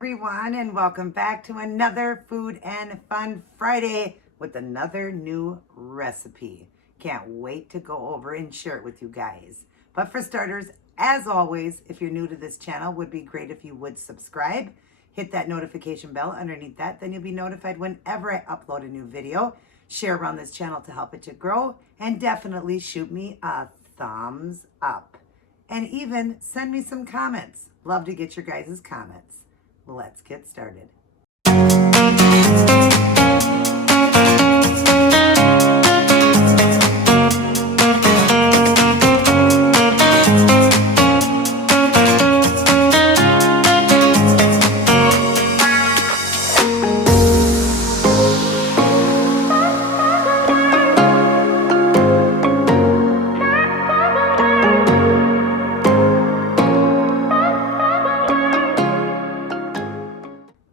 Everyone, and welcome back to another Food and Fun Friday with another new recipe. Can't wait to go over and share it with you guys. But for starters, as always, if you're new to this channel, would be great if you would subscribe, hit that notification bell underneath that, then you'll be notified whenever I upload a new video. Share around this channel to help it to grow, and definitely shoot me a thumbs up. And even send me some comments. Love to get your guys' comments. Let's get started.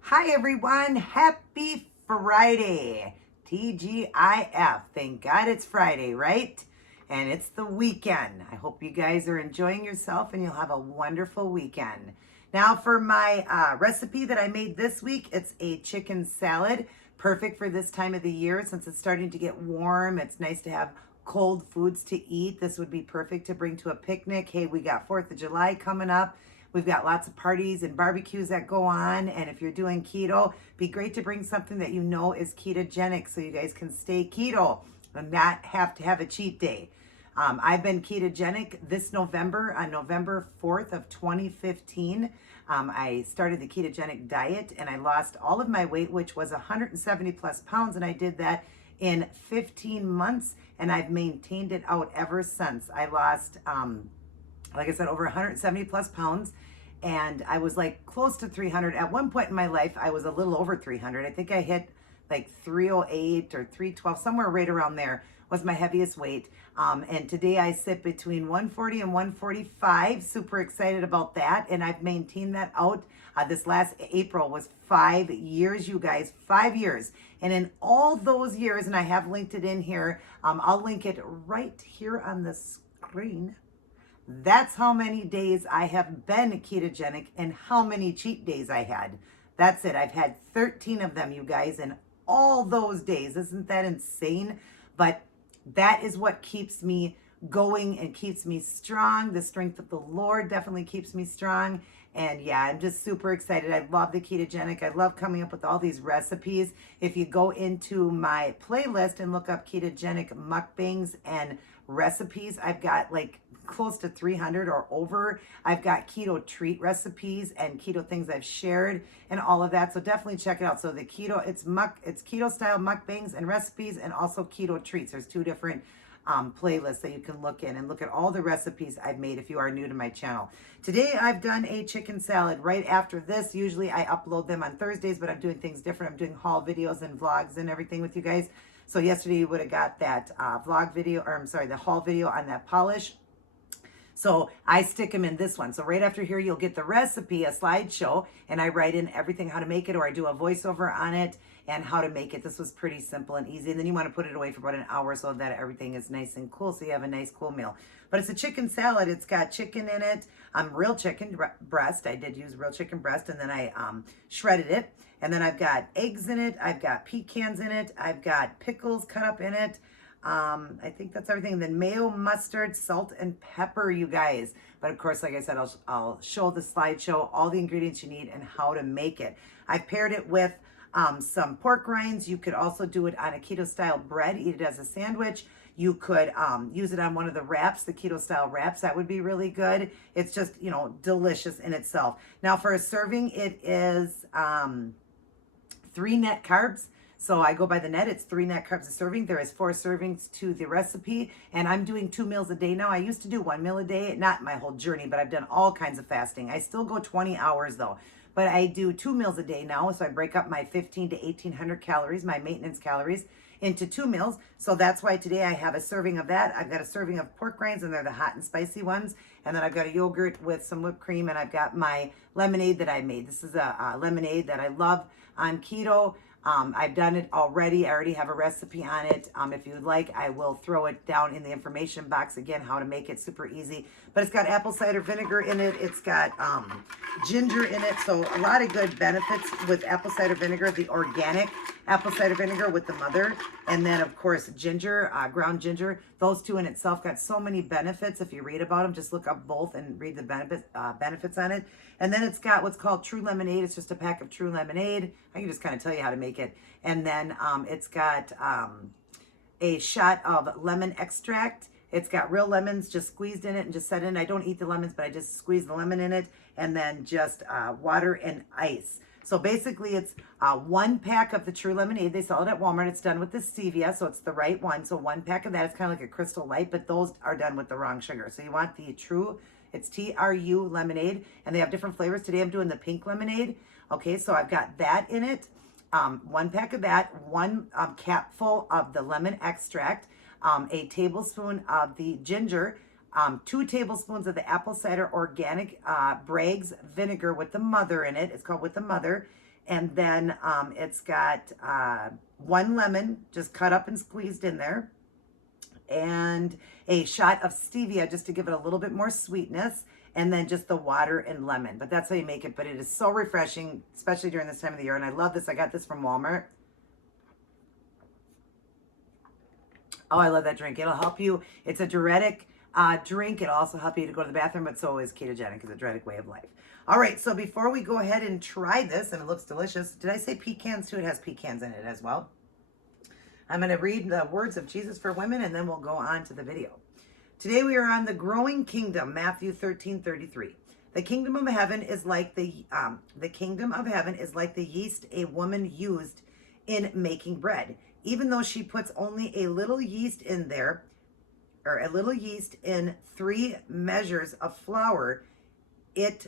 Hi everyone, happy Friday. TGIF. Thank God it's Friday, right? And it's the weekend. I hope you guys are enjoying yourself and you'll have a wonderful weekend. Now for my recipe that I made this week, it's a chicken salad. Perfect for this time of the year since it's starting to get warm. It's nice to have cold foods to eat. This would be perfect to bring to a picnic. Hey, we got 4th of July coming up. We've got lots of parties and barbecues that go on. And if you're doing keto, be great to bring something that you know is ketogenic so you guys can stay keto and not have to have a cheat day. I've been ketogenic this November, on November 4th of 2015. I started the ketogenic diet and I lost all of my weight, which was 170 plus pounds. And I did that in 15 months and I've maintained it out ever since. I lost, like I said, over 170 plus pounds. And I was like close to 300. At one point in my life, I was a little over 300. I think I hit like 308 or 312, somewhere right around there was my heaviest weight. And today I sit between 140 and 145. Super excited about that. And I've maintained that out. This last April was 5 years, you guys, 5 years. And in all those years, and I have linked it in here, I'll link it right here on the screen. That's how many days I have been ketogenic and how many cheat days I had. That's it. I've had 13 of them, you guys, in all those days. Isn't that insane? But that is what keeps me going and keeps me strong. The strength of the Lord definitely keeps me strong. And yeah, I'm just super excited. I love the ketogenic. I love coming up with all these recipes. If you go into my playlist and look up ketogenic mukbangs and recipes, I've got like close to 300 or over. I've got keto treat recipes and keto things I've shared and all of that. So definitely check it out. So the keto, it's keto style mukbangs and recipes and also keto treats. There's two different playlists that you can look in and look at all the recipes I've made if you are new to my channel. Today I've done a chicken salad. Right after this, usually I upload them on Thursdays, but I'm doing things different. I'm doing haul videos and vlogs and everything with you guys. So yesterday you would have got that vlog video, or I'm sorry, the haul video on that polish. So I stick them in this one. So right after here, you'll get the recipe, a slideshow, and I write in everything, how to make it, or I do a voiceover on it and how to make it. This was pretty simple and easy. And then you want to put it away for about an hour so that everything is nice and cool, so you have a nice cool meal. But it's a chicken salad. It's got chicken in it, real chicken breast. I did use real chicken breast, and then I shredded it. And then I've got eggs in it. I've got pecans in it. I've got pickles cut up in it. I think that's everything. And then mayo, mustard, salt, and pepper, you guys. But of course, like I said, I'll show the slideshow, all the ingredients you need and how to make it. I've paired it with some pork rinds. You could also do it on a keto style bread, eat it as a sandwich. You could use it on one of the wraps, the keto style wraps. That would be really good. It's just, you know, delicious in itself. Now for a serving, it is 3 net carbs. So I go by the net. It's 3 net carbs a serving. There is 4 servings to the recipe, and I'm doing 2 meals a day now. I used to do 1 meal a day, not my whole journey, but I've done all kinds of fasting. I still go 20 hours though, but I do 2 meals a day now. So I break up my 15 to 1800 calories, my maintenance calories, into 2 meals. So that's why today I have a serving of that. I've got a serving of pork rinds, and they're the hot and spicy ones. And then I've got a yogurt with some whipped cream, and I've got my lemonade that I made. This is a lemonade that I love on keto. I've done it already. I already have a recipe on it. If you'd like, I will throw it down in the information box again, how to make it super easy. But it's got apple cider vinegar in it. It's got ginger in it. So a lot of good benefits with apple cider vinegar, the organic apple cider vinegar with the mother. And then, of course, ginger, ground ginger. Those two in itself got so many benefits. If you read about them, just look up both and read the benefits on it. And then it's got what's called True Lemonade. It's just a pack of True Lemonade. I can just kind of tell you how to make it. And then it's got a shot of lemon extract. It's got real lemons just squeezed in it and just set in. I don't eat the lemons, but I just squeeze the lemon in it. And then just water and ice. So basically it's 1 pack of the True Lemonade. They sell it at Walmart. It's done with the stevia, so it's the right one. So 1 pack of that is kind of like a Crystal Light, but those are done with the wrong sugar. So you want the True, it's TRU lemonade, and they have different flavors. Today I'm doing the pink lemonade. Okay, so I've got that in it. 1 pack of that, 1 capful of the lemon extract, a tablespoon of the ginger, 2 tablespoons of the apple cider organic Bragg's vinegar with the mother in it. It's called with the mother. And then it's got 1 lemon just cut up and squeezed in there. And a shot of stevia just to give it a little bit more sweetness. And then just the water and lemon. But that's how you make it. But it is so refreshing, especially during this time of the year. And I love this. I got this from Walmart. Oh, I love that drink. It'll help you. It's a diuretic drink. It'll also help you to go to the bathroom, but so is ketogenic. It's a diuretic way of life. All right, so before we go ahead and try this, and it looks delicious. Did I say pecans too? It has pecans in it as well. I'm going to read the words of Jesus for women, and then we'll go on to the video. Today we are on the growing kingdom, Matthew 13:33. The kingdom of heaven is like the kingdom of heaven is like the yeast a woman used in making bread. Even though she puts only a little yeast in there, or a little yeast in 3 measures of flour, it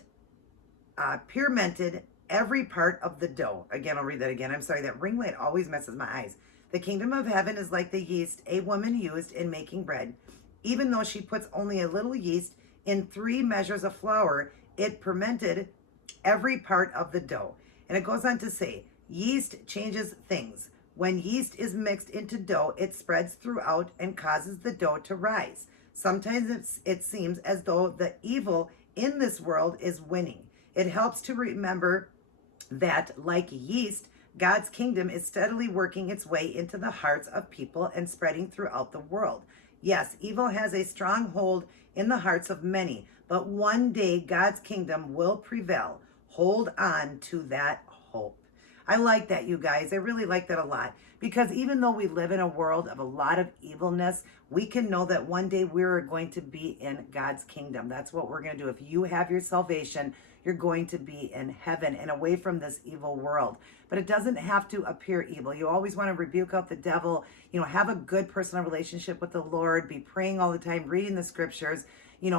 fermented every part of the dough. Again, I'll read that again. I'm sorry, that ring light always messes my eyes. The kingdom of heaven is like the yeast a woman used in making bread. Even though she puts only a little yeast in 3 measures of flour, it fermented every part of the dough. And it goes on to say, yeast changes things. When yeast is mixed into dough, it spreads throughout and causes the dough to rise. Sometimes it seems as though the evil in this world is winning. It helps to remember that, like yeast, God's kingdom is steadily working its way into the hearts of people and spreading throughout the world. Yes, evil has a strong hold in the hearts of many, but one day God's kingdom will prevail. Hold on to that hope. I like that, you guys. I really like that a lot, because even though we live in a world of a lot of evilness, we can know that one day we're going to be in God's kingdom. That's what we're going to do. If you have your salvation, you're going to be in heaven and away from this evil world. But it doesn't have to appear evil. You always want to rebuke out the devil, have a good personal relationship with the Lord, be praying all the time, reading the scriptures,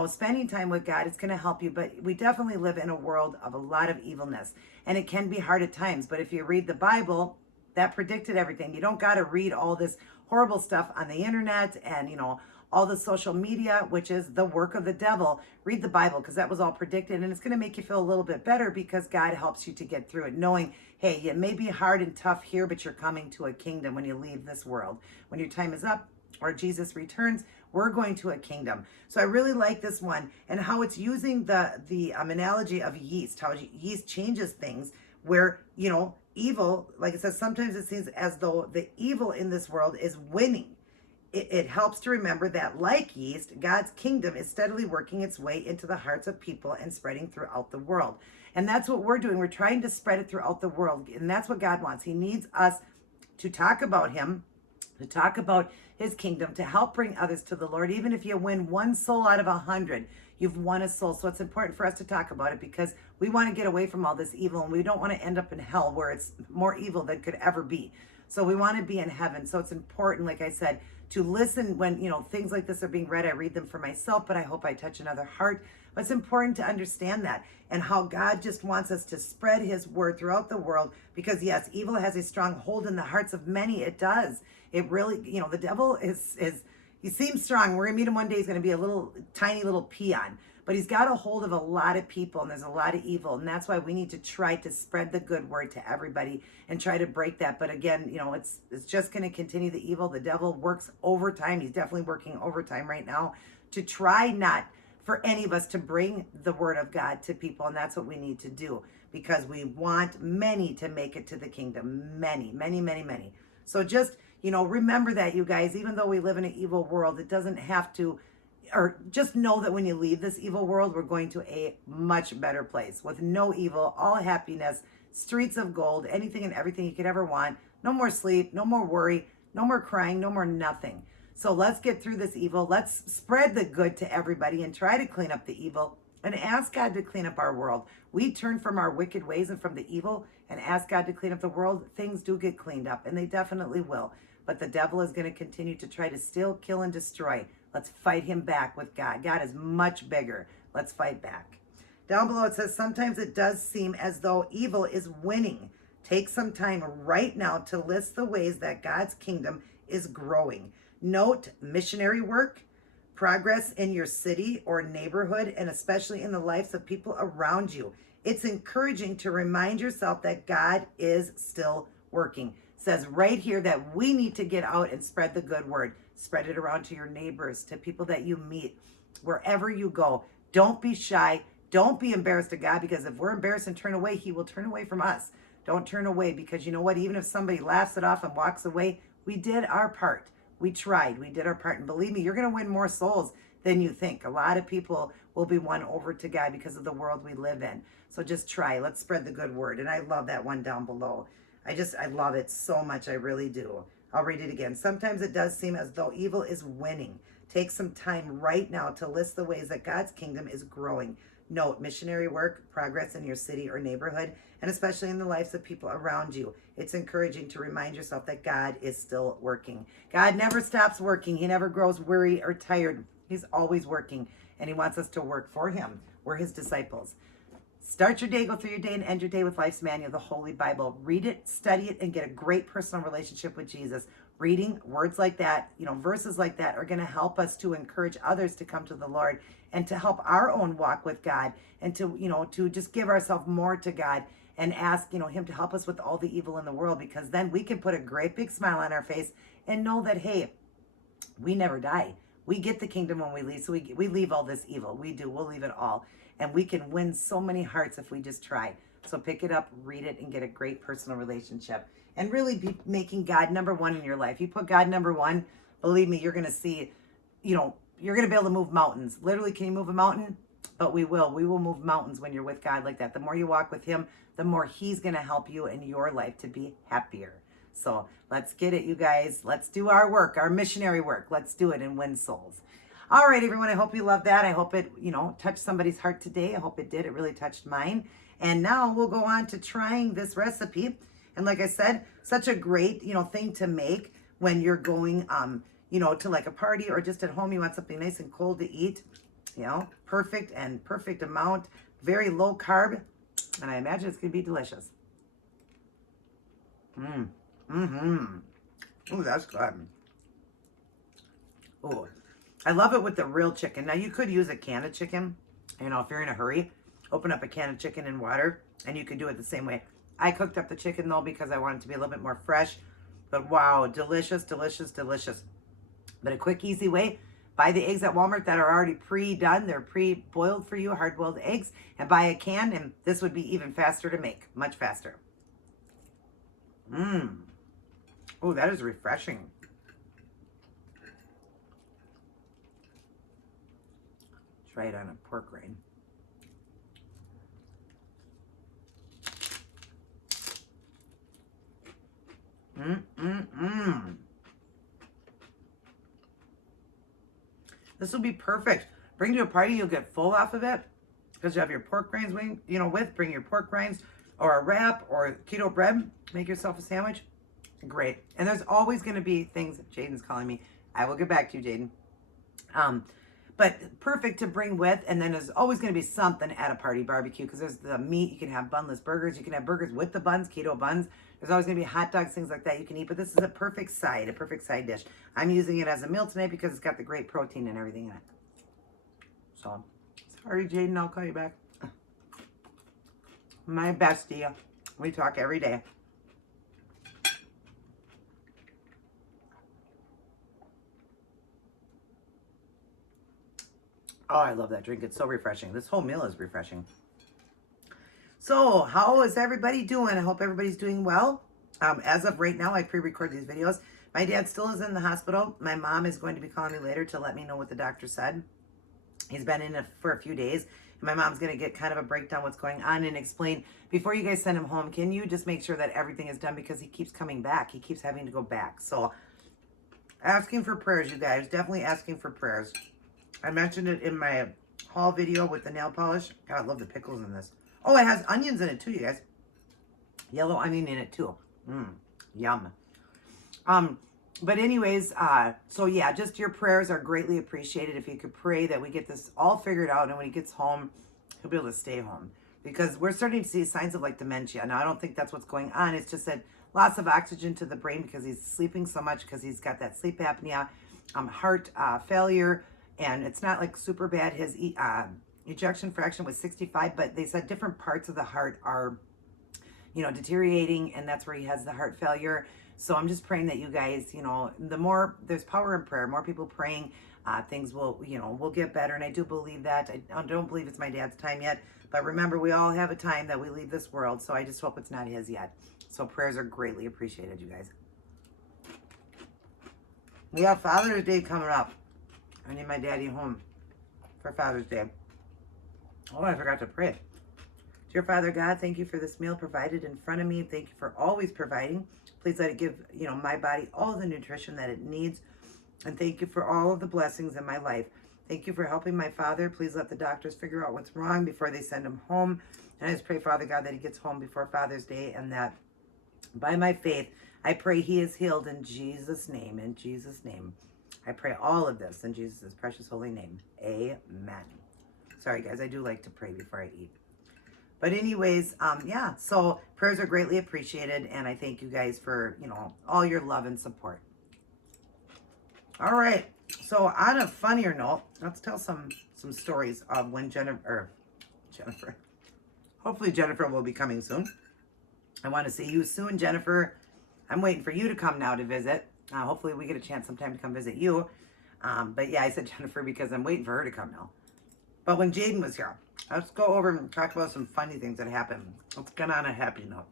spending time with God. It's going to help you. But we definitely live in a world of a lot of evilness, and it can be hard at times. But if you read the Bible, that predicted everything. You don't got to read all this horrible stuff on the internet and, all the social media, which is the work of the devil. Read the Bible, because that was all predicted, and it's going to make you feel a little bit better, because God helps you to get through it, knowing, hey, it may be hard and tough here, but you're coming to a kingdom when you leave this world. When your time is up or Jesus returns, we're going to a kingdom. So I really like this one, and how it's using the analogy of yeast, how yeast changes things, where, evil, like it says, sometimes it seems as though the evil in this world is winning. It helps to remember that, like yeast, God's kingdom is steadily working its way into the hearts of people and spreading throughout the world. And that's what we're doing. We're trying to spread it throughout the world. And that's what God wants. He needs us to talk about him, to talk about his kingdom, to help bring others to the Lord. Even if you win 1 soul out of 100, you've won a soul. So it's important for us to talk about it, because we want to get away from all this evil, and we don't want to end up in hell, where it's more evil than could ever be. So we want to be in heaven. So it's important, like I said, to listen when, things like this are being read. I read them for myself, but I hope I touch another heart. But it's important to understand that, and how God just wants us to spread his word throughout the world, because yes, evil has a strong hold in the hearts of many. It does. It really, the devil is he seems strong. We're going to meet him one day. He's going to be a little tiny little peon. But he's got a hold of a lot of people, and there's a lot of evil. And that's why we need to try to spread the good word to everybody and try to break that. But again, it's just going to continue the evil. The devil works overtime. He's definitely working overtime right now to try not for any of us to bring the word of God to people. And that's what we need to do, because we want many to make it to the kingdom. Many, many, many, many. So just, remember that, you guys, even though we live in an evil world, it doesn't have to, or just know that when you leave this evil world, we're going to a much better place with no evil, all happiness, streets of gold, anything and everything you could ever want. No more sleep, no more worry, no more crying, no more nothing. So let's get through this evil. Let's spread the good to everybody and try to clean up the evil and ask God to clean up our world. We turn from our wicked ways and from the evil and ask God to clean up the world. Things do get cleaned up, and they definitely will. But the devil is going to continue to try to steal, kill, and destroy. Let's fight him back with God. God is much bigger. Let's fight back. Down below it says, sometimes it does seem as though evil is winning. Take some time right now to list the ways that God's kingdom is growing. Note missionary work, progress in your city or neighborhood, and especially in the lives of people around you. It's encouraging to remind yourself that God is still working. It says right here that we need to get out and spread the good word. Spread it around to your neighbors, to people that you meet, wherever you go. Don't be shy. Don't be embarrassed to God, because if we're embarrassed and turn away, he will turn away from us. Don't turn away, because you know what? Even if somebody laughs it off and walks away, we did our part. We tried. We did our part. And believe me, you're going to win more souls than you think. A lot of people will be won over to God because of the world we live in. So just try. Let's spread the good word. And I love that one down below. I love it so much. I really do. I'll read it again. Sometimes it does seem as though evil is winning. Take some time right now to list the ways that God's kingdom is growing. Note missionary work, progress in your city or neighborhood, and especially in the lives of people around you. It's encouraging to remind yourself that God is still working. God never stops working. He never grows weary or tired. He's always working, and he wants us to work for him. We're his disciples. Start your day, go through your day, and end your day with Life's Manual, the Holy Bible. Read it, study it, and get a great personal relationship with Jesus. Reading words like that, verses like that are going to help us to encourage others to come to the Lord and to help our own walk with God, and to just give ourselves more to God and ask, him to help us with all the evil in the world, because then we can put a great big smile on our face and know that, hey, we never die. We get the kingdom when we leave. So we leave all this evil. We do. We'll leave it all. And we can win so many hearts if we just try. So pick it up, read it, and get a great personal relationship. And really be making God number one in your life. You put God number one, believe me, you're going to see, you're going to be able to move mountains. Literally, can you move a mountain? But we will. We will move mountains when you're with God like that. The more you walk with him, the more he's going to help you in your life to be happier. So let's get it, you guys. Let's do our work, our missionary work. Let's do it and win souls. All right, everyone, I hope you love that. I hope it, touched somebody's heart today. I hope it did. It really touched mine. And now we'll go on to trying this recipe. And like I said, such a great, thing to make when you're going, to like a party or just at home. You want something nice and cold to eat, perfect amount, very low carb. And I imagine it's going to be delicious. Oh, that's good. Oh, I love it with the real chicken. Now, you could use a can of chicken. If you're in a hurry, open up a can of chicken in water, and you can do it the same way. I cooked up the chicken, though, because I wanted it to be a little bit more fresh. But wow, delicious, delicious, delicious. But a quick, easy way, buy the eggs at Walmart that are already pre-done. They're pre-boiled for you, hard-boiled eggs, and buy a can, and this would be even faster to make, much faster. Oh, that is refreshing. Try it on a pork rind. This will be perfect. Bring to a party, you'll get full off of it because you have your pork rinds bring your pork rinds or a wrap or keto bread. Make yourself a sandwich. Great. And there's always going to be things. Jaden's calling me. I will get back to you, Jaden. but perfect to bring with. And then there's always going to be something at a party barbecue because there's the meat. You can have bunless burgers. You can have burgers with the buns, keto buns. There's always going to be hot dogs, things like that you can eat. But this is a perfect side dish. I'm using it as a meal tonight because it's got the great protein and everything in it. So, sorry, Jaden, I'll call you back. My bestie. We talk every day. Oh, I love that drink. It's so refreshing. This whole meal is refreshing. So, how is everybody doing? I hope everybody's doing well. As of right now, I pre-record these videos. My dad still is in the hospital. My mom is going to be calling me later to let me know what the doctor said. He's been in for a few days. And my mom's going to get kind of a breakdown what's going on and explain, before you guys send him home, can you just make sure that everything is done? Because he keeps coming back. He keeps having to go back. So, asking for prayers, you guys. Definitely asking for prayers. I mentioned it in my haul video with the nail polish. God, I love the pickles in this. Oh, it has onions in it too, you guys. Yellow onion in it too. Yum. But anyways, so yeah, just your prayers are greatly appreciated. If you could pray that we get this all figured out, and when he gets home, he'll be able to stay home. Because we're starting to see signs of like dementia. Now, I don't think that's what's going on. It's just that lots of oxygen to the brain because he's sleeping so much, because he's got that sleep apnea, heart failure. And it's not like super bad. His ejection fraction was 65, but they said different parts of the heart are, deteriorating, and that's where he has the heart failure. So I'm just praying that you guys, the more there's power in prayer, more people praying, things will get better. And I do believe that. I don't believe it's my dad's time yet, but remember, we all have a time that we leave this world. So I just hope it's not his yet. So prayers are greatly appreciated, you guys. We have Father's Day coming up. I need my daddy home for Father's Day. Oh, I forgot to pray. Dear Father God, thank you for this meal provided in front of me. Thank you for always providing. Please let it give, my body all the nutrition that it needs. And thank you for all of the blessings in my life. Thank you for helping my father. Please let the doctors figure out what's wrong before they send him home. And I just pray, Father God, that he gets home before Father's Day, and that by my faith, I pray he is healed in Jesus' name. In Jesus' name. I pray all of this in Jesus' precious holy name. Amen. Sorry, guys. I do like to pray before I eat. But anyways, yeah. So prayers are greatly appreciated. And I thank you guys for, all your love and support. All right. So on a funnier note, let's tell some stories of when Jennifer. Hopefully Jennifer will be coming soon. I want to see you soon, Jennifer. I'm waiting for you to come now to visit. Hopefully we get a chance sometime to come visit you. But yeah, I said Jennifer because I'm waiting for her to come now. But when Jaden was here, let's go over and talk about some funny things that happened. Let's get on a happy note.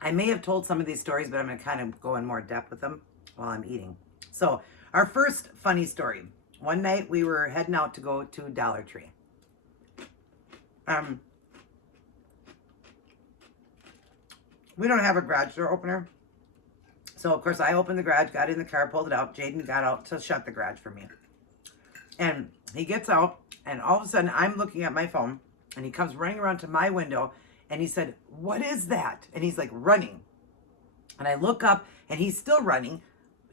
I may have told some of these stories, but I'm going to kind of go in more depth with them while I'm eating. So our first funny story. One night we were heading out to go to Dollar Tree. We don't have a garage door opener. So, of course, I opened the garage, got in the car, pulled it out. Jaden got out to shut the garage for me. And he gets out, and all of a sudden, I'm looking at my phone, and he comes running around to my window, and he said, "What is that?" And he's like running. And I look up, and he's still running.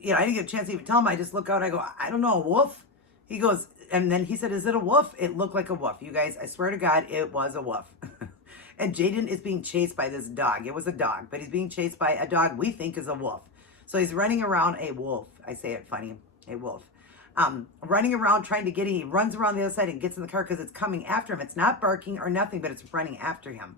I didn't get a chance to even tell him. I just look out, I go, "I don't know, a wolf?" He goes, and then he said, "Is it a wolf?" It looked like a wolf. You guys, I swear to God, it was a wolf. And Jaden is being chased by this dog. It was a dog, but he's being chased by a dog we think is a wolf. So he's running around, a wolf. I say it funny, a wolf. Running around trying to get him. He runs around the other side and gets in the car because it's coming after him. It's not barking or nothing, but it's running after him.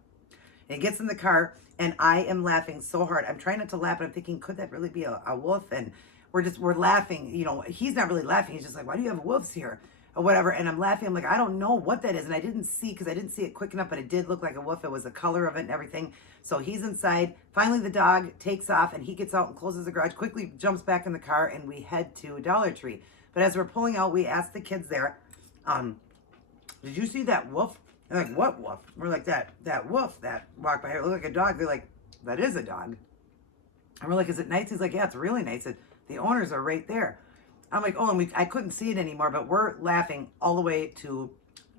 And he gets in the car, and I am laughing so hard. I'm trying not to laugh, but I'm thinking, could that really be a wolf? And we're laughing. He's not really laughing. He's just like, "Why do you have wolves here?" Or whatever. And I'm laughing. I'm like, I don't know what that is. And I didn't see, because I didn't see it quick enough, but it did look like a wolf. It was the color of it and everything. So he's inside. Finally, the dog takes off, and he gets out and closes the garage, quickly jumps back in the car, and we head to Dollar Tree. But as we're pulling out, we asked the kids there, "Did you see that wolf?" They're like, "What wolf?" We're like, that wolf that walked by here. It looked like a dog. They're like, "That is a dog." And we're like, "Is it nice?" He's like, "Yeah, it's really nice. The owners are right there." I'm like, "Oh," and I couldn't see it anymore, but we're laughing all the way to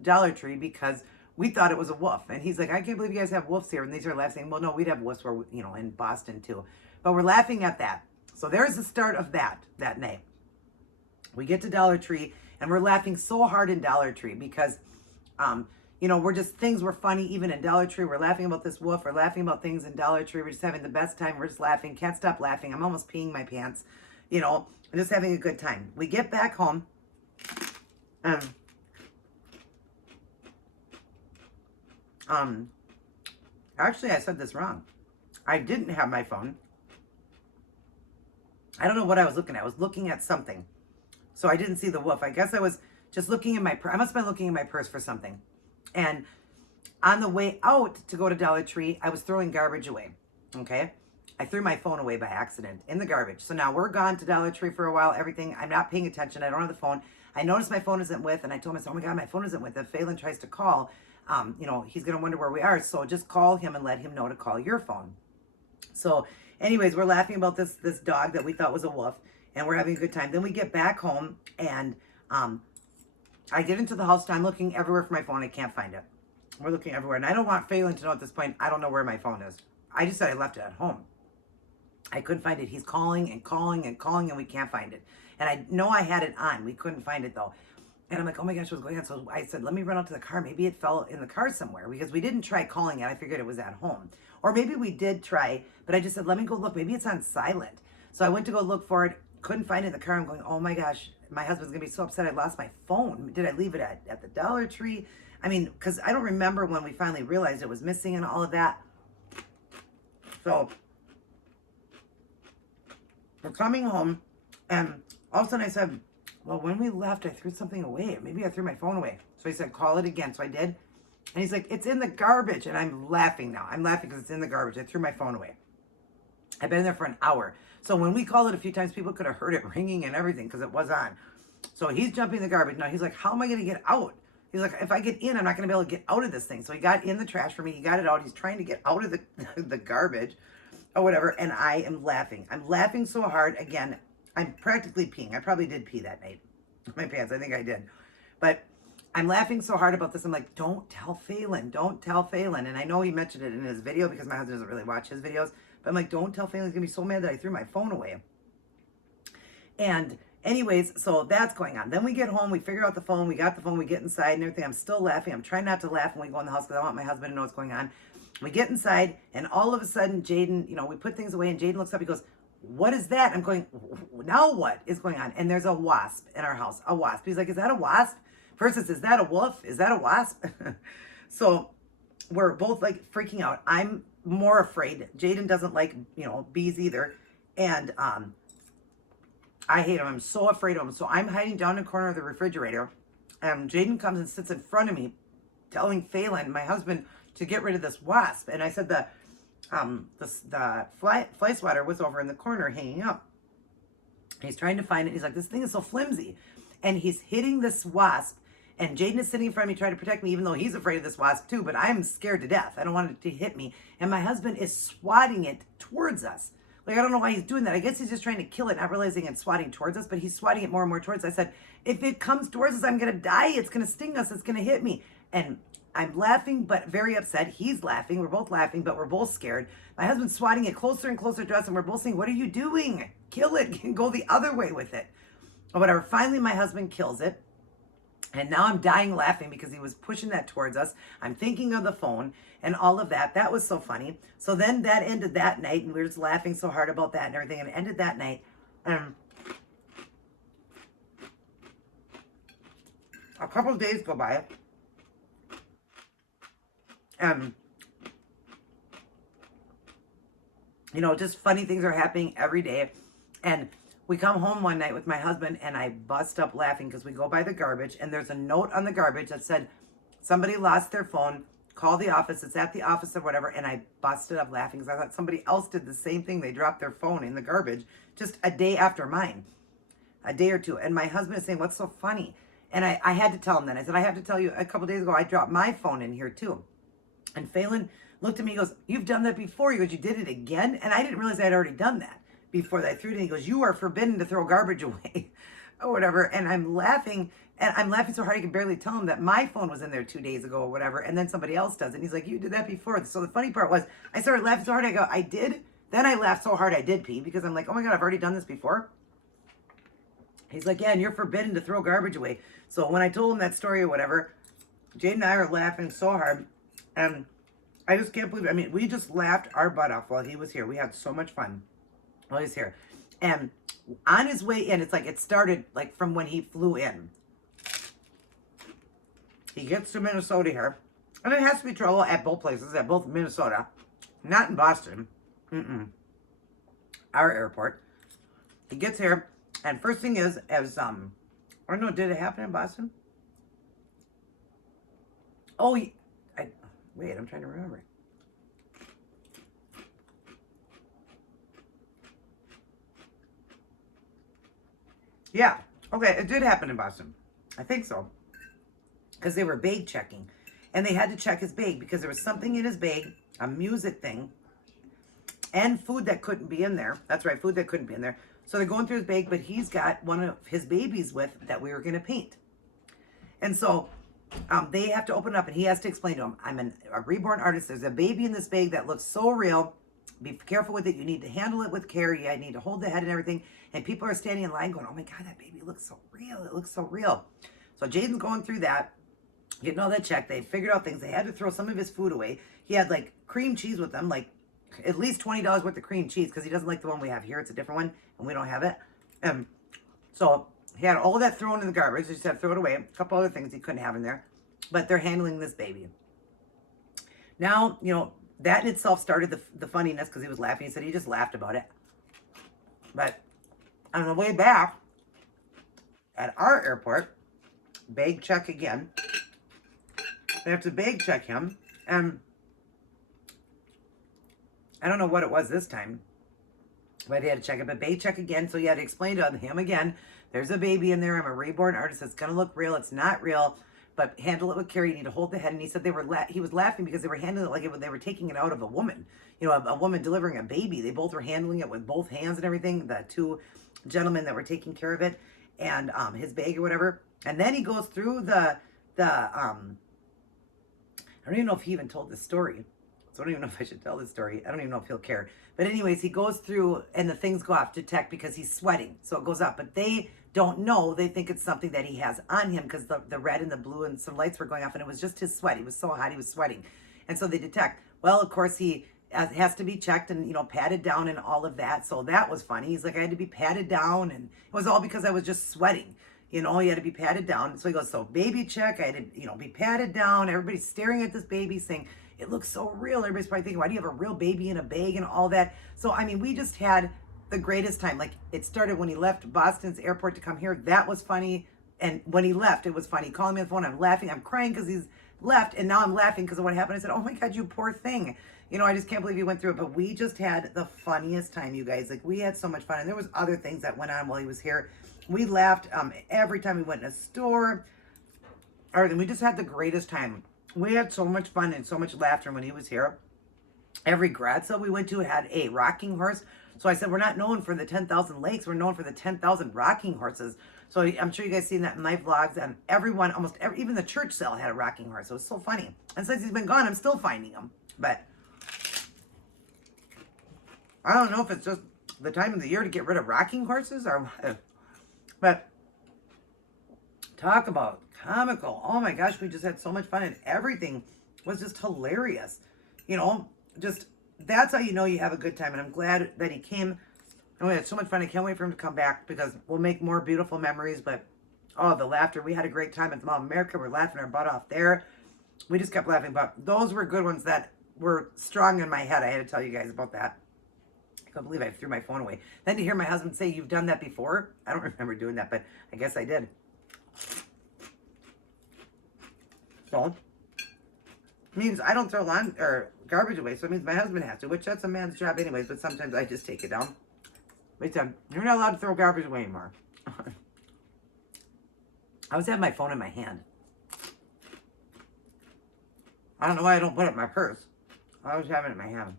Dollar Tree because we thought it was a wolf. And he's like, "I can't believe you guys have wolves here." And these are laughing. Well, no, we'd have wolves where, in Boston too. But we're laughing at that. So there's the start of that night. We get to Dollar Tree and we're laughing so hard in Dollar Tree because, we're just, things were funny even in Dollar Tree. We're laughing about this wolf. We're laughing about things in Dollar Tree. We're just having the best time. We're just laughing. Can't stop laughing. I'm almost peeing my pants. I'm just having a good time. We get back home. Actually, I said this wrong. I didn't have my phone. I don't know what I was looking at. I was looking at something. So I didn't see the wolf. I guess I was just looking in my purse. I must have been looking in my purse for something. And on the way out to go to Dollar Tree, I was throwing garbage away. Okay? I threw my phone away by accident in the garbage. So now we're gone to Dollar Tree for a while. Everything. I'm not paying attention. I don't have the phone. I noticed my phone isn't with, and I told myself, oh my God, my phone isn't with. If Phelan tries to call, he's going to wonder where we are. So just call him and let him know to call your phone. So anyways, we're laughing about this dog that we thought was a wolf, and we're having a good time. Then we get back home, and I get into the house, and I'm looking everywhere for my phone. I can't find it. We're looking everywhere, and I don't want Phelan to know at this point. I don't know where my phone is. I just said I left it at home. I couldn't find it. He's calling and calling and calling, and we can't find it. And I know I had it on. We couldn't find it, though. And I'm like, oh my gosh, what's going on? So I said, let me run out to the car. Maybe it fell in the car somewhere because we didn't try calling it. I figured it was at home. Or maybe we did try, but I just said, let me go look. Maybe it's on silent. So I went to go look for it. Couldn't find it in the car. I'm going, oh my gosh, my husband's going to be so upset I lost my phone. Did I leave it at the Dollar Tree? I mean, because I don't remember when we finally realized it was missing and all of that. So we're coming home, and all of a sudden I said, well, when we left, I threw something away. Maybe I threw my phone away. So he said, call it again. So I did. And he's like, it's in the garbage. And I'm laughing now. I'm laughing because it's in the garbage. I threw my phone away. I've been in there for an hour. So when we called it a few times, people could have heard it ringing and everything because it was on. So he's jumping the garbage. Now he's like, how am I going to get out? He's like, if I get in, I'm not going to be able to get out of this thing. So he got in the trash for me. He got it out. He's trying to get out of the garbage or whatever. And I am laughing. I'm laughing so hard. Again, I'm practically peeing. I probably did pee that night. My pants. I think I did. But I'm laughing so hard about this. I'm like, don't tell Phelan. Don't tell Phelan. And I know he mentioned it in his video because my husband doesn't really watch his videos. But I'm like, don't tell Phelan. He's going to be so mad that I threw my phone away. And anyways, so that's going on. Then we get home. We figure out the phone. We got the phone. We get inside and everything. I'm still laughing. I'm trying not to laugh when we go in the house because I want my husband to know what's going on. We get inside and all of a sudden, Jaden, we put things away and Jaden looks up. He goes, what is that? I'm going, now what is going on? And there's a wasp in our house, a wasp. He's like, is that a wasp? First it's, is that a wolf? Is that a wasp? So we're both like freaking out. I'm more afraid. Jaden doesn't like, bees either. And I hate him. I'm so afraid of him. So I'm hiding down in the corner of the refrigerator. Jaden comes and sits in front of me telling Phelan, my husband, to get rid of this wasp. And I said the fly swatter was over in the corner hanging up. He's trying to find it. He's like, this thing is so flimsy. And he's hitting this wasp. And Jaden is sitting in front of me trying to protect me, even though he's afraid of this wasp too. But I'm scared to death. I don't want it to hit me. And my husband is swatting it towards us. Like, I don't know why he's doing that. I guess he's just trying to kill it, not realizing it's swatting towards us. But he's swatting it more and more towards us. I said, if it comes towards us, I'm going to die. It's going to sting us. It's going to hit me. And I'm laughing, but very upset. He's laughing. We're both laughing, but we're both scared. My husband's swatting it closer and closer to us, and we're both saying, what are you doing? Kill it. Go the other way with it. Or whatever. Finally, my husband kills it. And now I'm dying laughing because he was pushing that towards us. I'm thinking of the phone and all of that. That was so funny. So then that ended that night, and we were just laughing so hard about that and everything. And it ended that night. A couple of days go by. Just funny things are happening every day. And we come home one night with my husband and I bust up laughing because we go by the garbage and there's a note on the garbage that said, somebody lost their phone, call the office, it's at the office or whatever. And I busted up laughing because I thought somebody else did the same thing. They dropped their phone in the garbage just a day after mine, a day or two. And my husband is saying, what's so funny? And I had to tell him that. I said, I have to tell you, a couple days ago, I dropped my phone in here too. And Phelan looked at me, he goes, you've done that before. He goes, you did it again? And I didn't realize I'd already done that before that I threw it in. He goes, you are forbidden to throw garbage away or whatever. And I'm laughing so hard I can barely tell him that my phone was in there 2 days ago or whatever. And then somebody else does it. And he's like, you did that before. So the funny part was I started laughing so hard. I go, I did. Then I laughed so hard I did pee because I'm like, oh my God, I've already done this before. He's like, yeah, and you're forbidden to throw garbage away. So when I told him that story or whatever, Jade and I are laughing so hard. And I just can't believe it. I mean, we just laughed our butt off while he was here. We had so much fun while he's here. And on his way in, it's like it started like from when he flew in. He gets to Minnesota here. And it has to be trouble at both places, at both Minnesota. Not in Boston. Our airport. He gets here. And first thing is, I don't know, did it happen in Boston? Oh, wait, I'm trying to remember. Yeah, okay, it did happen in Boston. I think so. Because they were bag checking. And they had to check his bag because there was something in his bag, a music thing, and food that couldn't be in there. That's right, food that couldn't be in there. So they're going through his bag, but he's got one of his babies with that we were going to paint. And so they have to open it up, and he has to explain to him, I'm a reborn artist. There's a baby in this bag that looks so real. Be careful with it. You need to handle it with care. You need to hold the head and everything. And people are standing in line going, oh my God, that baby looks so real. It looks so real. So Jaden's going through that, getting all that checked. They figured out things. They had to throw some of his food away. He had like cream cheese with them, like at least $20 worth of cream cheese because he doesn't like the one we have here. It's a different one and we don't have it. So he had all of that thrown in the garbage. He just had to throw it away. A couple other things he couldn't have in there. But they're handling this baby. Now, you know, that in itself started the funniness because he was laughing. He said he just laughed about it. But on the way back at our airport, bag check again. They have to bag check him. And I don't know what it was this time. But he had to check it. But bag check again. So he had to explain to him again. There's a baby in there. I'm a reborn artist. It's going to look real. It's not real. But handle it with care. You need to hold the head. And he said he was laughing because they were handling it like they were taking it out of a woman. You know, a woman delivering a baby. They both were handling it with both hands and everything. The two gentlemen that were taking care of it. And his bag or whatever. And then he goes through I don't even know if he even told this story. So I don't even know if I should tell this story. I don't even know if he'll care. But anyways, he goes through and the things go off detect because he's sweating. So it goes up. But they don't know. They think it's something that he has on him because the red and the blue and some lights were going off and it was just his sweat. He was so hot he was sweating. And so they detect. Well, of course, he has to be checked and, you know, patted down and all of that. So that was funny. He's like, I had to be patted down. And it was all because I was just sweating. You know, he had to be patted down. So he goes, so baby check. I had to, you know, be patted down. Everybody's staring at this baby saying, it looks so real. Everybody's probably thinking, why do you have a real baby in a bag and all that? So, I mean, we just had the greatest time. Like, it started when he left Boston's airport to come here. That was funny. And when he left, it was funny. Calling me on the phone. I'm laughing. I'm crying because he's left. And now I'm laughing because of what happened. I said, oh my God, you poor thing. You know, I just can't believe you went through it. But we just had the funniest time, you guys. Like, we had so much fun. And there was other things that went on while he was here. We laughed every time we went in a store. Everything. We just had the greatest time. We had so much fun and so much laughter when he was here. Every grad sale we went to had a rocking horse. So I said, we're not known for the 10,000 lakes. We're known for the 10,000 rocking horses. So I'm sure you guys seen that in my vlogs. And everyone, even the church sale had a rocking horse. It was so funny. And since he's been gone, I'm still finding them. But I don't know if it's just the time of the year to get rid of rocking horses or what. But talk about comical. Oh my gosh, we just had so much fun and everything was just hilarious. You know, just that's how you know you have a good time. And I'm glad that he came. And we had so much fun. I can't wait for him to come back because we'll make more beautiful memories. But oh, the laughter. We had a great time at the Mall of America. We're laughing our butt off there. We just kept laughing. But those were good ones that were strong in my head. I had to tell you guys about that. I can't believe I threw my phone away. Then to hear my husband say, you've done that before? I don't remember doing that, but I guess I did. So, means I don't throw garbage away, so it means my husband has to, which that's a man's job anyways, but sometimes I just take it down. But you're not allowed to throw garbage away anymore. I was having my phone in my hand. I don't know why I don't put it in my purse. I was having it in my hand.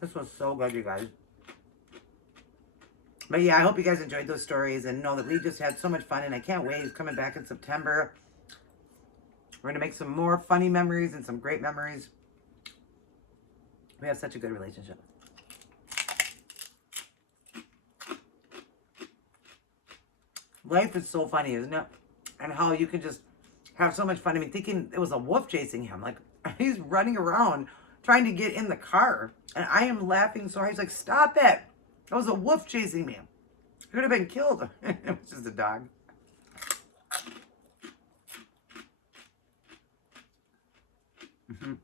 This was so good, you guys. But yeah, I hope you guys enjoyed those stories and know that we just had so much fun, and I can't wait. He's coming back in September. We're going to make some more funny memories and some great memories. We have such a good relationship. Life is so funny, isn't it? And how you can just have so much fun. I mean, thinking it was a wolf chasing him. Like, he's running around trying to get in the car. And I am laughing so hard. He's like, stop it. That was a wolf chasing me. I could have been killed. It was just a dog. Mm-hmm.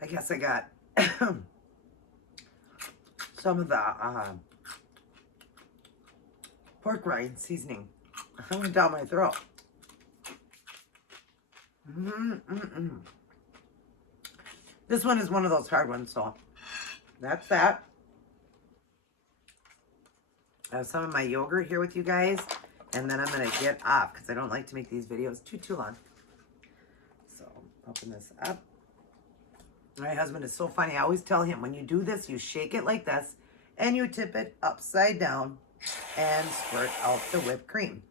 I guess I got some of the pork rind seasoning. I went down my throat. This one is one of those hard ones, so that's that. I have some of my yogurt here with you guys, and then I'm going to get off because I don't like to make these videos too long. So, open this up. My husband is so funny. I always tell him, when you do this, you shake it like this, and you tip it upside down and squirt out the whipped cream.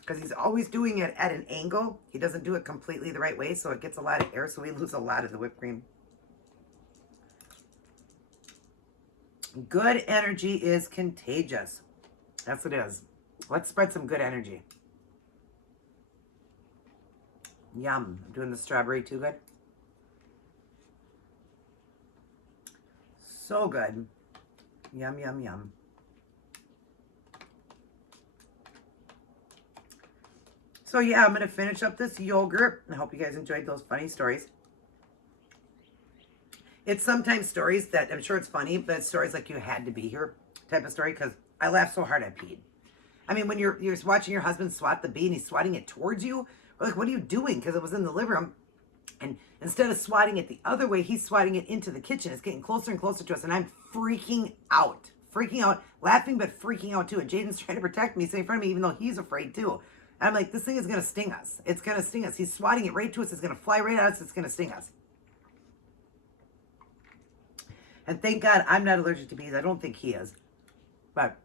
Because he's always doing it at an angle. He doesn't do it completely the right way, so it gets a lot of air, so we lose a lot of the whipped cream. Good energy is contagious. That's what it is. Let's spread some good energy. Yum. I'm doing the strawberry too good. So good. Yum, yum, yum. So yeah, I'm going to finish up this yogurt. I hope you guys enjoyed those funny stories. It's sometimes stories that, I'm sure it's funny, but it's stories like you had to be here type of story, because I laughed so hard I peed. I mean, when you're watching your husband swat the bee and he's swatting it towards you, we're like, what are you doing? Because it was in the living room. And instead of swatting it the other way, he's swatting it into the kitchen. It's getting closer and closer to us, and I'm freaking out, laughing, but freaking out too. And Jaden's trying to protect me, stay in front of me, even though he's afraid too. And I'm like, this thing is going to sting us. It's going to sting us. He's swatting it right to us. It's going to fly right at us. It's going to sting us. And thank God I'm not allergic to bees. I don't think he is. But,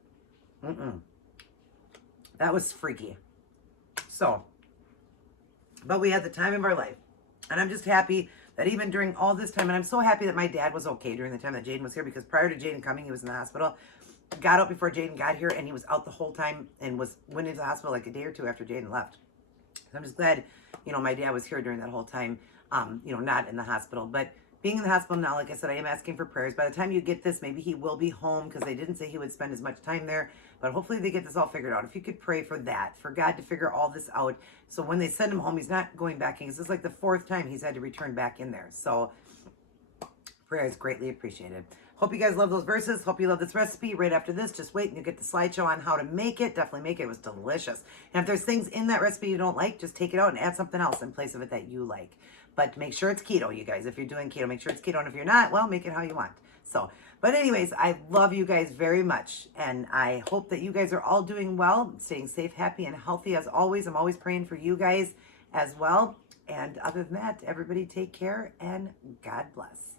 that was freaky. So, but we had the time of our life. And I'm just happy that even during all this time, and I'm so happy that my dad was okay during the time that Jaden was here, because prior to Jaden coming, he was in the hospital. Got out before Jaden got here, and he was out the whole time and went into the hospital like a day or two after Jaden left. So I'm just glad, my dad was here during that whole time, not in the hospital. But being in the hospital now, like I said, I am asking for prayers. By the time you get this, maybe he will be home, because they didn't say he would spend as much time there. But hopefully they get this all figured out. If you could pray for that, for God to figure all this out. So when they send him home, he's not going back in. This is like the 4th time he's had to return back in there. So prayer is greatly appreciated. Hope you guys love those verses. Hope you love this recipe. Right after this, just wait and you'll get the slideshow on how to make it. Definitely make it. It was delicious. And if there's things in that recipe you don't like, just take it out and add something else in place of it that you like. But make sure it's keto, you guys. If you're doing keto, make sure it's keto. And if you're not, well, make it how you want. So, but anyways, I love you guys very much. And I hope that you guys are all doing well, staying safe, happy, and healthy as always. I'm always praying for you guys as well. And other than that, everybody take care and God bless.